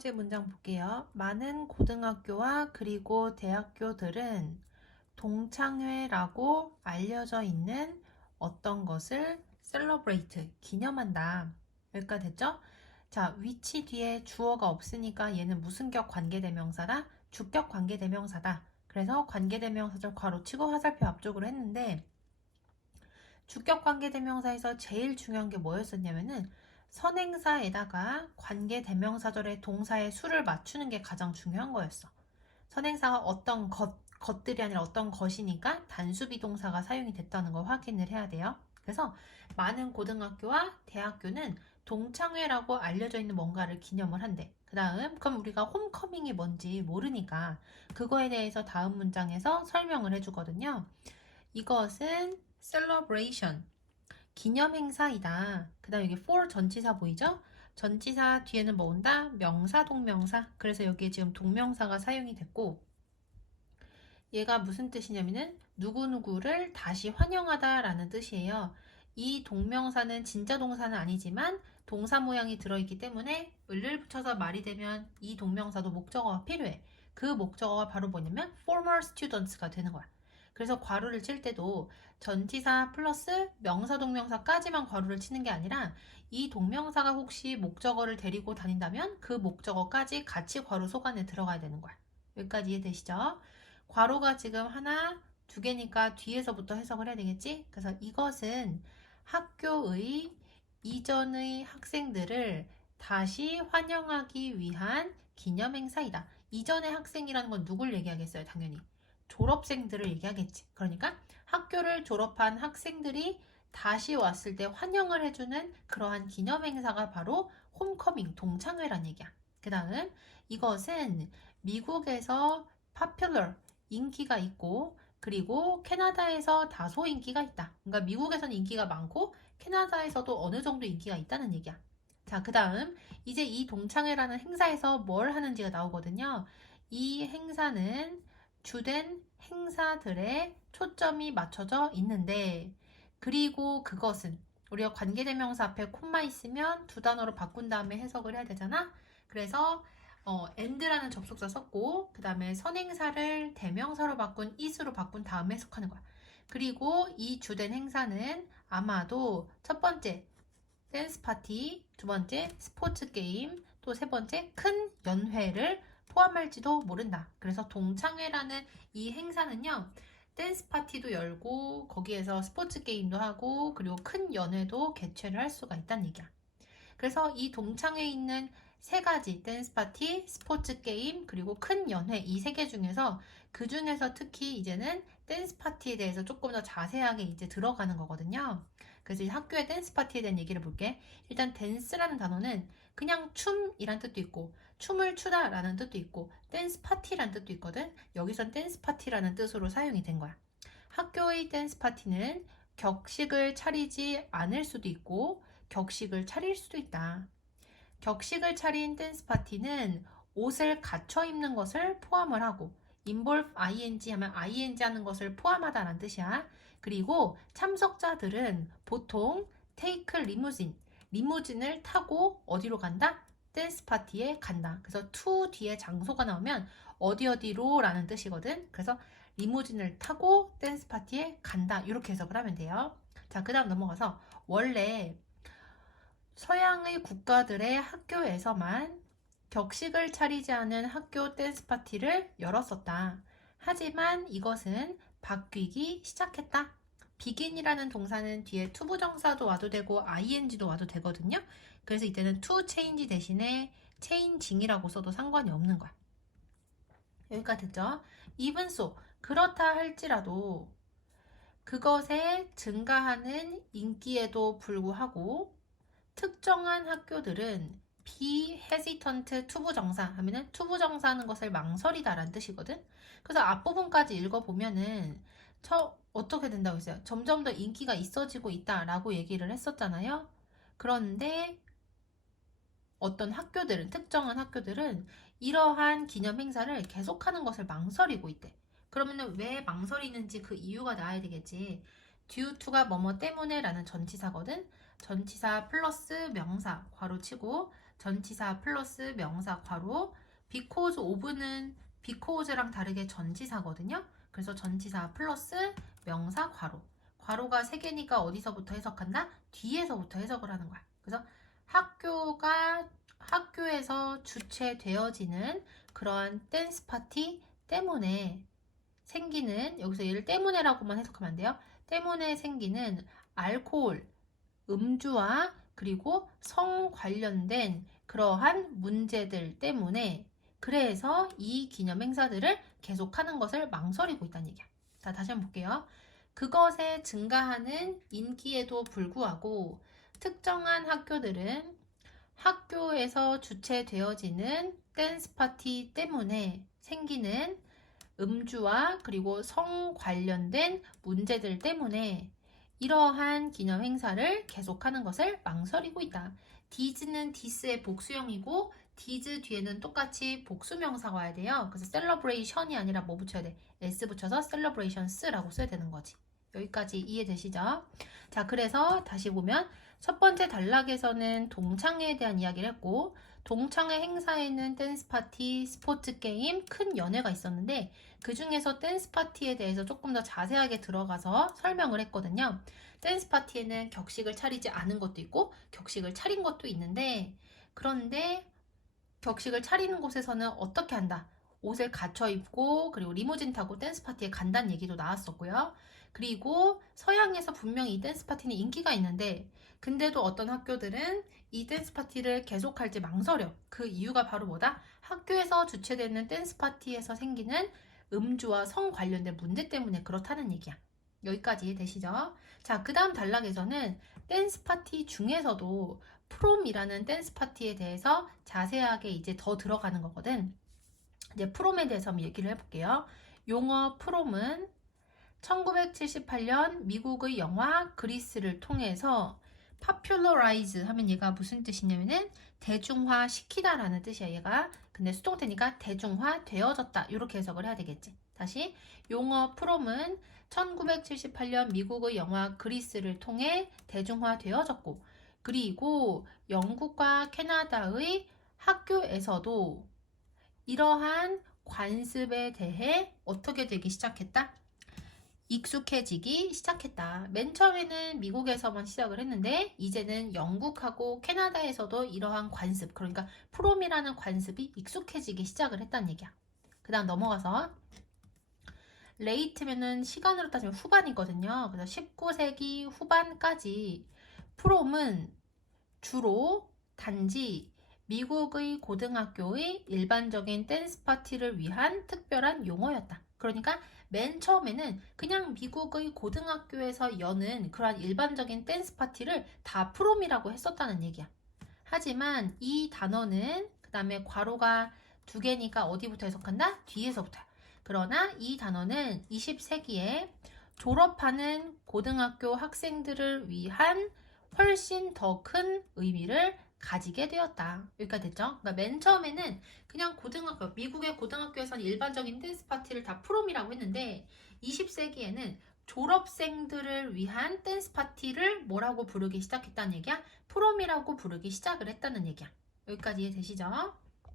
번째 문장 볼게요. 많은 고등학교와 그리고 대학교들은 동창회라고 알려져 있는 어떤 것을 celebrate, 기념한다. 여기까지 됐죠? 자, 위치 뒤에 주어가 없으니까 얘는 무슨 격 관계대명사다? 주격 관계대명사다. 그래서 관계대명사절 괄호 치고 화살표 앞쪽으로 했는데 주격 관계대명사에서 제일 중요한 게 뭐였었냐면은 선행사에다가 관계 대명사절의 동사의 수를 맞추는 게 가장 중요한 거였어. 선행사가 어떤 것, 것들이 아니라 어떤 것이니까 단수비동사가 사용이 됐다는 걸 확인을 해야 돼요. 그래서 많은 고등학교와 대학교는 동창회라고 알려져 있는 뭔가를 기념을 한대. 그 다음, 그럼 우리가 홈커밍이 뭔지 모르니까 그거에 대해서 다음 문장에서 설명을 해주거든요. 이것은 celebration, 기념 행사이다. 그 다음 여기 for 전치사 보이죠? 전치사 뒤에는 뭐 온다? 명사, 동명사. 그래서 여기에 지금 동명사가 사용이 됐고, 얘가 무슨 뜻이냐면은 누구누구를 다시 환영하다 라는 뜻이에요. 이 동명사는 진짜 동사는 아니지만 동사 모양이 들어있기 때문에 을을 붙여서 말이 되면 이 동명사도 목적어가 필요해. 그 목적어가 바로 뭐냐면 former students가 되는 거야. 그래서 괄호를 칠 때도 전치사 플러스 명사 동명사까지만 괄호를 치는 게 아니라 이 동명사가 혹시 목적어를 데리고 다닌다면 그 목적어까지 같이 괄호 속 안에 들어가야 되는 거야. 여기까지 이해되시죠? 괄호가 지금 하나, 두 개니까 뒤에서부터 해석을 해야 되겠지? 그래서 이것은 학교의 이전의 학생들을 다시 환영하기 위한 기념 행사이다. 이전의 학생이라는 건 누굴 얘기하겠어요? 당연히. 졸업생들을 얘기하겠지. 그러니까 학교를 졸업한 학생들이 다시 왔을 때 환영을 해주는 그러한 기념 행사가 바로 홈커밍, 동창회란 얘기야. 그 다음, 이것은 미국에서 popular, 인기가 있고, 그리고 캐나다에서 다소 인기가 있다. 그러니까 미국에서는 인기가 많고, 캐나다에서도 어느 정도 인기가 있다는 얘기야. 자, 그 다음, 이제 이 동창회라는 행사에서 뭘 하는지가 나오거든요. 이 행사는 주된 행사들에 초점이 맞춰져 있는데, 그리고 그것은 우리가 관계대명사 앞에 콤마 있으면 두 단어로 바꾼 다음에 해석을 해야 되잖아. 그래서 어, and라는 접속사 썼고 그 다음에 선행사를 대명사로 바꾼 is로 바꾼 다음에 해석하는 거야. 그리고 이 주된 행사는 아마도 첫 번째 댄스 파티, 두 번째 스포츠 게임, 또 세 번째 큰 연회를 포함할지도 모른다. 그래서 동창회라는 이 행사는요. 댄스 파티도 열고 거기에서 스포츠 게임도 하고 그리고 큰 연회도 개최를 할 수가 있다는 얘기야. 그래서 이 동창회에 있는 세 가지 댄스 파티, 스포츠 게임, 그리고 큰 연회 이 세 개 중에서 그 중에서 특히 이제는 댄스 파티에 대해서 조금 더 자세하게 이제 들어가는 거거든요. 그래서 이제 학교의 댄스 파티에 대한 얘기를 볼게. 일단 댄스라는 단어는 그냥 춤이란 뜻도 있고 춤을 추다 라는 뜻도 있고 댄스 파티라는 뜻도 있거든. 여기선 댄스 파티라는 뜻으로 사용이 된 거야. 학교의 댄스 파티는 격식을 차리지 않을 수도 있고 격식을 차릴 수도 있다. 격식을 차린 댄스 파티는 옷을 갖춰 입는 것을 포함을 하고 involve ing 하면 ing 하는 것을 포함하다라는 뜻이야. 그리고 참석자들은 보통 take 리무진, 리무진을 타고 어디로 간다? 댄스 파티에 간다. 그래서 to 뒤에 장소가 나오면 어디 어디로 라는 뜻이거든. 그래서 리무진을 타고 댄스 파티에 간다. 이렇게 해석을 하면 돼요. 자, 그 다음 넘어가서 원래 서양의 국가들의 학교에서만 격식을 차리지 않은 학교 댄스 파티를 열었었다. 하지만 이것은 바뀌기 시작했다. 비긴이라는 동사는 뒤에 투부정사도 와도 되고 ing도 와도 되거든요. 그래서 이때는 to change 대신에 changing이라고 써도 상관이 없는 거야. 여기까지 됐죠? even so 그렇다 할지라도 그것에 증가하는 인기에도 불구하고 특정한 학교들은 비헤지턴트 투부정사 하면은 투부정사하는 것을 망설이다라는 뜻이거든. 그래서 앞부분까지 읽어보면은 저 어떻게 된다고 했어요? 점점 더 인기가 있어지고 있다라고 얘기를 했었잖아요. 그런데 어떤 학교들은 특정한 학교들은 이러한 기념 행사를 계속하는 것을 망설이고 있대. 그러면은 왜 망설이는지 그 이유가 나와야 되겠지. due to가 뭐뭐 때문에 라는 전치사거든. 전치사 플러스 명사 괄호 치고 전치사 플러스 명사 괄호 because of는 because랑 다르게 전치사거든요. 그래서 전치사 플러스 명사 괄호 괄호가 세 개니까 어디서부터 해석한다? 뒤에서부터 해석을 하는 거야. 그래서 학교가 학교에서 주최되어지는 그러한 댄스 파티 때문에 생기는 여기서 얘를 때문에라고만 해석하면 안 돼요. 때문에 생기는 알코올, 음주와 그리고 성 관련된 그러한 문제들 때문에 그래서 이 기념 행사들을 계속하는 것을 망설이고 있다는 얘기야. 자, 다시 한번 볼게요. 그것에 증가하는 인기에도 불구하고 특정한 학교들은 학교에서 주최되어지는 댄스 파티 때문에 생기는 음주와 그리고 성 관련된 문제들 때문에 이러한 기념 행사를 계속하는 것을 망설이고 있다. 디즈는 디스의 복수형이고 디즈 뒤에는 똑같이 복수명사가 와야 돼요. 그래서 celebration이 아니라 뭐 붙여야 돼? s 붙여서 celebrations라고 써야 되는 거지. 여기까지 이해되시죠? 자, 그래서 다시 보면 첫 번째 단락에서는 동창회에 대한 이야기를 했고 동창회 행사에는 댄스 파티, 스포츠 게임, 큰 연회가 있었는데 그 중에서 댄스 파티에 대해서 조금 더 자세하게 들어가서 설명을 했거든요. 댄스 파티에는 격식을 차리지 않은 것도 있고 격식을 차린 것도 있는데 그런데 격식을 차리는 곳에서는 어떻게 한다? 옷을 갖춰 입고 그리고 리무진 타고 댄스 파티에 간다는 얘기도 나왔었고요. 그리고 서양에서 분명히 이 댄스 파티는 인기가 있는데 근데도 어떤 학교들은 이 댄스 파티를 계속할지 망설여. 그 이유가 바로 뭐다? 학교에서 주최되는 댄스 파티에서 생기는 음주와 성 관련된 문제 때문에 그렇다는 얘기야. 여기까지 이해되시죠? 자, 그 다음 단락에서는 댄스 파티 중에서도 프롬이라는 댄스 파티에 대해서 자세하게 이제 더 들어가는 거거든. 이제 프롬에 대해서 한번 얘기를 해볼게요. 용어 프롬은 1978년 미국의 영화 그리스를 통해서 popularize 하면 얘가 무슨 뜻이냐면은 대중화 시키다라는 뜻이야 얘가 근데 수동태니까 대중화 되어졌다 이렇게 해석을 해야 되겠지 다시 용어 프롬은 1978년 미국의 영화 그리스를 통해 대중화 되어졌고 그리고 영국과 캐나다의 학교에서도 이러한 관습에 대해 어떻게 되기 시작했다? 익숙해지기 시작했다. 맨 처음에는 미국에서만 시작을 했는데 이제는 영국하고 캐나다에서도 이러한 관습, 그러니까 프롬이라는 관습이 익숙해지기 시작을 했다는 얘기야. 그 다음 넘어가서 레이트면은 시간으로 따지면 후반이거든요. 그래서 19세기 후반까지 프롬은 주로 단지 미국의 고등학교의 일반적인 댄스 파티를 위한 특별한 용어였다. 그러니까 맨 처음에는 그냥 미국의 고등학교에서 여는 그러한 일반적인 댄스 파티를 다 프롬이라고 했었다는 얘기야. 하지만 이 단어는 그 다음에 괄호가 두 개니까 어디부터 해석한다? 뒤에서부터. 그러나 이 단어는 20세기에 졸업하는 고등학교 학생들을 위한 훨씬 더 큰 의미를 가지게 되었다. 여기까지 됐죠? 그러니까 맨 처음에는 그냥 고등학교, 미국의 고등학교에서는 일반적인 댄스 파티를 다 프롬이라고 했는데 20세기에는 졸업생들을 위한 댄스 파티를 뭐라고 부르기 시작했다는 얘기야? 프롬이라고 부르기 시작을 했다는 얘기야. 여기까지 이해되시죠?